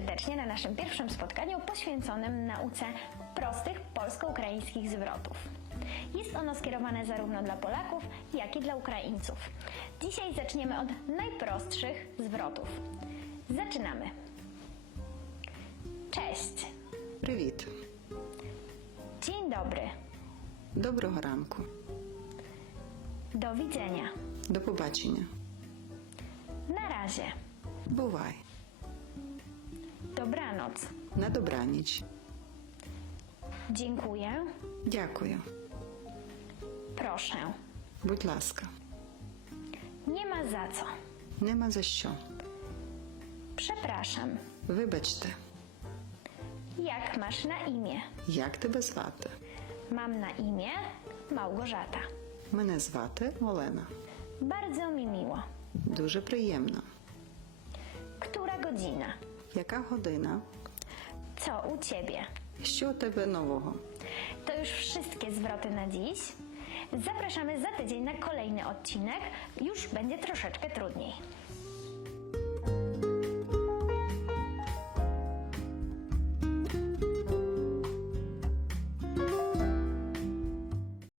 serdecznie na naszym pierwszym spotkaniu poświęconym nauce prostych polsko-ukraińskich zwrotów. Jest ono skierowane zarówno dla Polaków, jak i dla Ukraińców. Dzisiaj zaczniemy od najprostszych zwrotów. Zaczynamy. Cześć. Привіт. Dzień dobry. Доброго ранку. Do widzenia. До побачення. Na razie. Бувай. Dobranoc. На добраніч. Dziękuję. Дякую. Proszę. Будь ласка. Nie ma za co. Нема за що. Przepraszam. Вибачте, Jak masz na imię? як тебе звати? Mam na imię Małgorzata. Мене звати Олена. Bardzo mi miło. Дуже приємно. Która godzina? Яка година? Co u ciebie? Що у тебе нового? To już wszystkie zwroty na dziś. Zapraszamy za tydzień na kolejny odcinek. Już będzie troszeczkę trudniej.